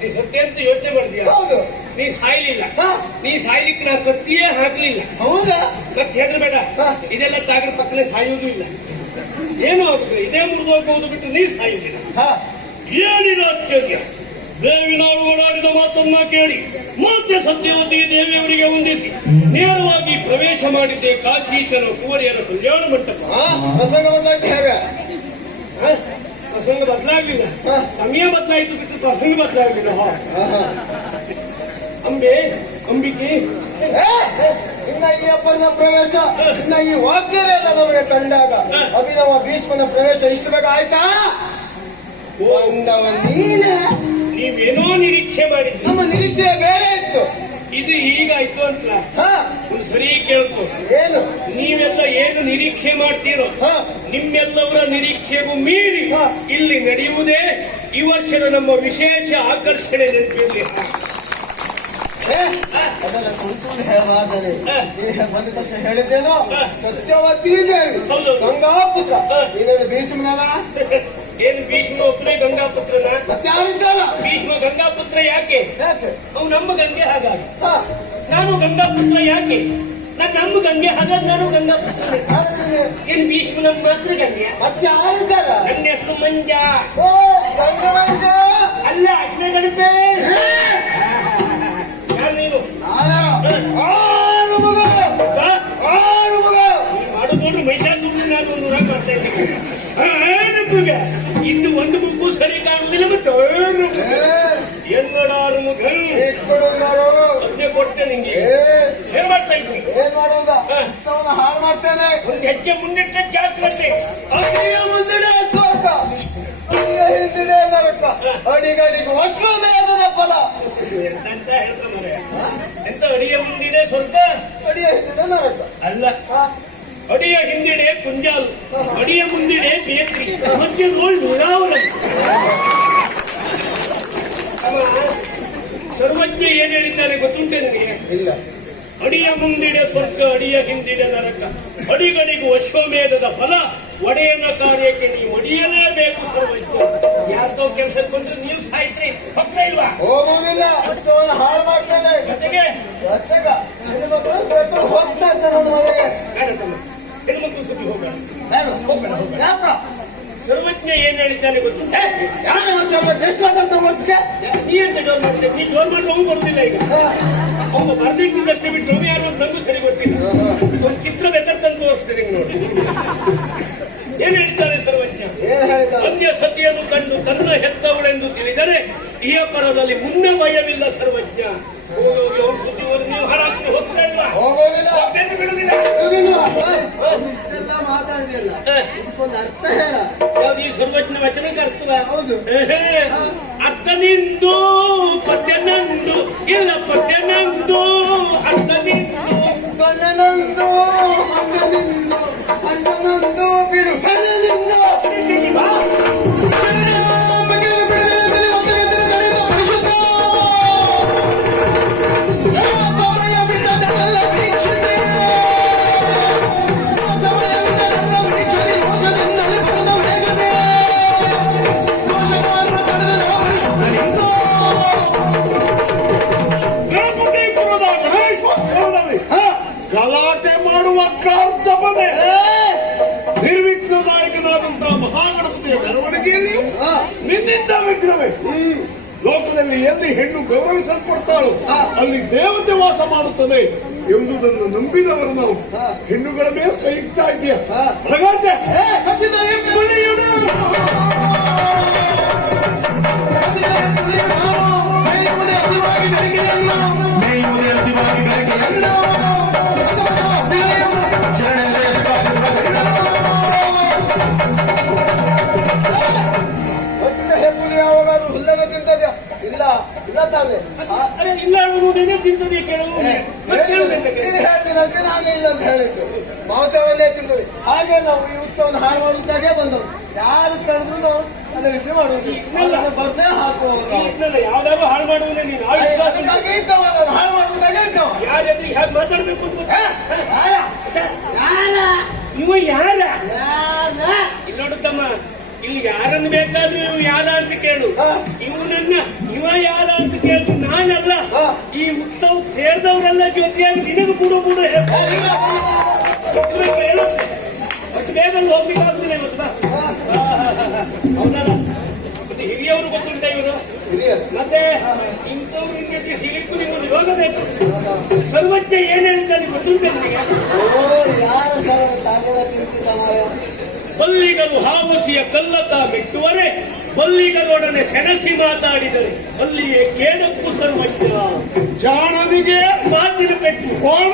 ನೀ ಸತ್ಯ ಅಂತ ಯೋಚನೆ ಮಾಡಿದ್ಯಾ? ಹೌದು. ನೀ ಸಾಯ್ಲಿಲ್ಲ, ನೀ ಸಾಯ್ಲಿಕ್ಕೆ ನಾ ಕತ್ತಿಯೇ ಹಾಕ್ಲಿಲ್ಲ. ಹೌದಾ? ಕತ್ತಿ ಹೆದರ್ಬೇಡ, ಇದೆಲ್ಲ ತಾಗರ ಪಕ್ಕಲೆ ಸಾಯುವುದೂ ಇಲ್ಲ. ಏನು ಆಗುತ್ತೆ, ಇದೇ ಮುರಿದೋಗ್ಬಹುದು ಬಿಟ್ಟು ನೀ ಸಾಯುವುದಿಲ್ಲ. ಏನಿಲ್ಲ ಆಶ್ಚರ್ಯ, ದೇವಿನವರು ಓಡಾಡಿದ ಮಾತನ್ನ ಕೇಳಿ ಮತ್ತೆ ಸತ್ಯವತಿ ದೇವಿಯವರಿಗೆ ಹೊಂದಿಸಿ ನೇರವಾಗಿ ಪ್ರವೇಶ ಮಾಡಿದ್ದೆ ಕಾಶೀಶನ ಕುವರಿಯರ ಕಲ್ಯಾಣ ಮಂಟಪ. ಪ್ರಸಂಗ ಬದಲಾಯ್ತು ಹೇಗೆ? ಪ್ರಸಂಗ ಬದಲಾಗಲಿಲ್ಲ, ಸಮಯ ಬದಲಾಯಿತು ಬಿಟ್ಟು ಪ್ರಸಂಗ ಬದಲಾಗಲಿಲ್ಲ. ಅಂಬಿಕೆ ಇನ್ನ ಈ ಅಪ್ಪನ ಪ್ರವೇಶ, ಇನ್ನ ಈ ವಾಕ್ಯರೆಲ್ಲ ನಮಗೆ ಕಂಡಾಗ ಅಭಿನವ ಭೀಷ್ಮನ ಪ್ರವೇಶ ಇಷ್ಟು ಬೇಗ ಆಯ್ತಾ? ನೀವೇನೋ ನಿರೀಕ್ಷೆ ಮಾಡಿದ್ರಿ, ನಮ್ಮ ನಿರೀಕ್ಷೆ ಬೇರೆ ಇತ್ತು. ಇದು ಹೀಗಾಯ್ತು ಅಂತ ಸರಿ ಕೇಳ್ಕೊ. ಏನು ನೀವೆಲ್ಲ ಏನು ನಿರೀಕ್ಷೆ ಮಾಡ್ತೀರೋ ನಿಮ್ಮೆಲ್ಲವರ ನಿರೀಕ್ಷೆಗೂ ಮೀರಿ ಇಲ್ಲಿ ನಡೆಯುವುದೇ ಈ ವರ್ಷದ ನಮ್ಮ ವಿಶೇಷ ಆಕರ್ಷಣೆ. ನೆನಪಿರಲಿ. ಅದನ್ನ ಕುರಿತು ಹೇಳಬಾರ್ದರೆ ಬಂದ ತಕ್ಷಣ ಹೇಳಿದ್ದೇನೋ, ಸತ್ಯವತಿ ದೇವಿ ಗಂಗಾಪುತ್ರ ಭೀಷ್ಮನಲ್ಲ. ಏನು ಭೀಷ್ಮ ಒಬ್ಬನೇ ಗಂಗಾಪುತ್ರನ? ಮತ್ತೆ ಯಾರಿದ್ದಾರ? ಭೀಷ್ಮ ಗಂಗಾಪುತ್ರ ಯಾಕೆ? ಅವು ನಮ್ಮ ಗಂಗೆ ಹಾಗಾಗಿ. ನಾನು ಗಂಗಾಪುತ್ರ ಯಾಕೆ? ನಮ್ಮ ಗಂಗೆ ಹಾಗಾಗಿ ನಾನು ಗಂಗಾಪುತ್ರ. ಏನು ಭೀಷ್ಮನ ಮಾತ್ರ ಗಂಗೆ? ಮತ್ತೆ ಯಾರಿದ್ದಾರ? ನನ್ನ ಹೆಸರು ಮಂಜ. ಅಲ್ಲ, ಅಶ್ವೇ ಗಣಪೇ. ಯಾರು ನೀನು? ಮಾಡು ನೋಡ್ರಿ, ಮೈಸಾಸುರ ನಾನು ಒಂದು ಊರಾಗ ಮಾಡ್ತಾ ಇದ್ದೀನಿ. ಇನ್ನು ಒಂದು ಗುಂಪು ಸರಿ ಕಾಣುವುದಿಲ್ಲ. ಮತ್ತು ಎನ್ನಡಾರು ಮುಗಲ್ ಅಷ್ಟೇ ಕೊಡ್ತೇನೆ ನಿಂಗೆ. ಏನ್ ಮಾಡ್ತಾ ಇದ್ದೀನಿ? ಏನ್ ಮಾಡೋದ? ಹಾಳು ಮಾಡ್ತೇನೆ. ಒಂದು ಹೆಜ್ಜೆ ಮುಂದಿಟ್ಟ ಜಾಗ್ರತೆ. ಮುಂದಿಡೆ ಸ್ವರ್ಗ, ಹಿಂದಿಡೆ ನರಕ, ಅಡಿಗಡಿಗೆ ಅಶ್ವಮೇಧದ ಫಲ. ಎಂತ ಹೇಳ್ತಾ ಮರೆ? ಎಂತ ಅಡಿಯ ಮುಂದಿದೆ ಸ್ವರ್ಗ, ಅಡಿಯ ಹಿಂದಿಡೆ ನರಕ ಅಲ್ಲ. ಅಡಿಯ ಹಿಂದಿಡೆ ಕುಂಜಾಲು, ಅಡಿಯ ಮುಂದಿಡೆ ಬೇಕ್ರಿ, ಮಧ್ಯ ರೋಲ್ ನುಳಾವರ. ಸರ್ವಜ್ಞ ಏನ್ ಹೇಳಿದ್ದಾರೆ ಗೊತ್ತುಂಟೆ ನನಗೆ? ಇಲ್ಲ. ಅಡಿಯ ಮುಂದಿಡೆ ಸ್ವರ್ಗ, ಅಡಿಯ ಹಿಂದಿಡೆ ನರಕ, ಅಡಿಗಡಿಗೂ ಅಶ್ವಮೇಧದ ಫಲ. ಒಡೆಯನ ಕಾರ್ಯಕ್ಕೆ ನೀವು ಒಡೆಯಲೇಬೇಕು ಸರ್ವಜ್ಞ. ಯಾಕೋ ಕೆಲಸಕ್ಕೆ ಬಂದ್ರೆ ನೀವು ಸಾಯ್ತ್ರಿ, ಪಕ್ಕ ಇಲ್ವಾ? ಹೋಗುವುದಿಲ್ಲ, ಹಾಳು ಮಾಡ್ತೇನೆ. ಜೊತೆಗೆ ಹೆಣ್ಮಕ್ಳು ಹೋಗ್ತಾ ಇರ್ತಾರೆ ನನ್ನ ಮನೆಗೆ. ಹೆಣ್ಮಕ್ಳು ಸುದ್ದಿ ಹೋಗೋಣ. ಯಾಕ? ಸರ್ವಜ್ಞ ಏನ್ ಹೇಳಿದ್ದಾನೆ ಗೊತ್ತು? ಎಷ್ಟಾದಂತ ವರ್ಷಕ್ಕೆ ನೀ ಎಂತ ಜೋರ್ ಮಾಡ್ತೇವೆ? ನೀ ಜೋರ್ ಮಾಡಿ ಅವನು ಬರ್ತಿಲ್ಲ. ಈಗ ಅವನು ಬರ್ದಿದ್ದಷ್ಟೇ ಬಿಟ್ಟು ನಾವು ಯಾರು ಅಂತ ನಂಗೂ ಸರಿ ಗೊತ್ತಿಲ್ಲ. ಒಂದು ಚಿತ್ರ ಬೇಕಾದಂತ ತೋರಿಸ್ತೇನೆ ನೋಡಿ. ಏನ್ ಹೇಳ್ತಾರೆ ಸರ್ವಜ್ಞ? ಅನ್ಯ ಸತಿಯನ್ನು ಕಂಡು ತನ್ನ ಹೆತ್ತವಳೆಂದು ತಿಳಿದರೆ ಈ ಪರದಲ್ಲಿ ಮುನ್ನೆ ಭಯವಿಲ್ಲ ಸರ್ವಜ್ಞ. ನೀವು ಹಾಳಾಗ್ತಿ ಹೋಗ್ತಾ ಇಲ್ವಾ? ಬಿಡುವುದಿಲ್ಲ. ಇಷ್ಟೆಲ್ಲ ಮಾತಾಡಿದಿಲ್ಲ, ಅರ್ಥ ಹೇಳ. ಯಾವ್ದು ಈ ಸರ್ವಜ್ಞ ವಚನಕ್ಕೆ ಅರ್ಥವ? ಹೌದು. ಅರ್ಥ ನಿಂದು ಪದ್ಯ ನಂದು, ಇಲ್ಲ ಪದ್ಯ ನಂದು ಅರ್ಥ ನಿಂದು. ಕಣ್ಣನಂದು ಮಂಗಲಿಂದು, ಅಣ್ಣನಂದು ಬಿರು ಕಣ್ಣಲಿಂದು. ಗಲಾಟೆ ಮಾಡುವ ಕಾರ್ತಪನೆ ನಿರ್ವಿಘ್ನದಾಯಕನಾದಂತಹ ಮಹಾಗಣಪತಿಯ ಮೆರವಣಿಗೆಯಲ್ಲಿ ನಿನ್ನಿಂದ ವಿಘ್ನವೇ. ಲೋಕದಲ್ಲಿ ಎಲ್ಲಿ ಹೆಣ್ಣು ಗೌರವಿಸಲ್ಪಡ್ತಾಳು ಅಲ್ಲಿ ದೇವತೆ ವಾಸ ಮಾಡುತ್ತದೆ ಎಂಬುದನ್ನು ನಂಬಿದವರು ನಾವು. ಹೆಣ್ಣುಗಳ ಮೇಲೆ ಕೈ ಇಡ್ತಾ ಇದೆಯಾ? ಅಂತಾನೆ ಅರೆ ಇಲ್ಲ ಅನ್ನುವುದೇನೆ ತಿಂತದೆ ಕೆಲವು ಮತ್ತೆ ಕೇಳುವುದಕ್ಕೆ ಹೇಳಿದಂತೆ ನಾನು ಇಲ್ಲ ಅಂತ ಹೇಳಿದ್ದು ಮಾಂಸವನ್ನೇ ತಿಂದ್ವಿ ಹಾಗೆ ನಾವು ಈ ಉತ್ಸವವನ್ನು ಹಾಳು ಮಾಡುತ್ತಾಗೆ ಬಂದವು ಯಾರು ತಡೆದ್ರು ನಾವು ಅದನ್ನ ವಿಷಯ ಮಾಡುವುದು ಬರ್ದೇ ಹಾಕುವುದು ಇದನ್ನೆಲ್ಲ ಯಾವ್ದಾದ್ರು ಹಾಳು ಮಾಡುವುದೇ ನೀನು ಆ ವಿಶ್ವಾಸ ಅದಕ್ಕಾಗಿ ಇದ್ದವಲ್ಲ ಹಾಳು ಮಾಡುವುದಾಗೆ ಇದ್ದವ ಯಾರ ಎದುರಿಗೆ ಹೇಗೆ ಮಾತಾಡ್ಬೇಕು ಅಂತ ಗೊತ್ತಾ? ಯಾರ ಇವ ಯಾರ ಯಾರ ಇಲ್ಲಿ ನೋಡುತ್ತಮ್ಮ ಇಲ್ಲಿ ಯಾರನ್ನು ಬೇಕಾದ್ರೂ ಇವು ಯಾರ ಅಂತ ಕೇಳು ಇವ ಯಾರ ಅಂತ ಕೇಳಿದ್ರು ನಾನಲ್ಲ ಈ ಉತ್ಸವ ಸೇರಿದವರೆಲ್ಲ ಜೊತೆಯಾಗಿ ನಿನಗೂ ಕೂಡ ಅಷ್ಟು ಬೇಗ ಹೋಗ್ಲಿಕ್ಕಾಗ್ತದೆ ಗೊತ್ತಾ ಹೌದಲ್ಲ ಮತ್ತೆ ಹಿರಿಯವರು ಗೊತ್ತುಂಟ ಇವರು ಮತ್ತೆ ಇಂಥವ್ರು ನಿಮಗೆ ಸಿಲಿಕ್ಕೂ ನಿಮ್ಮನ್ನು ಯೋಗ ಬೇಕು ಸರ್ವಜ್ಞ ಏನ್ ಹೇಳ್ತಾನೆ ಗೊತ್ತುಂಟ ನನಗೆ ಯಾರ ತಾಗದ ತಿಂತಿದ್ದಾವ ಬಲ್ಲಿಗರು ಹಾವಸಿಯ ಕಲ್ಲತ ಮೆಟ್ಟುವರೆ ಬಲ್ಲಿಗರೊಡನೆ ಸೆಣಸಿ ಮಾತಾಡಿದರೆ ಅಲ್ಲಿಯೇ ಕೇಳಕ್ಕೂ ಸರ್ವಜ್ಞ ಜಾಣನಿಗೆ ಮಾತಿನ ಪೆಟ್ಟು ಕೋಣ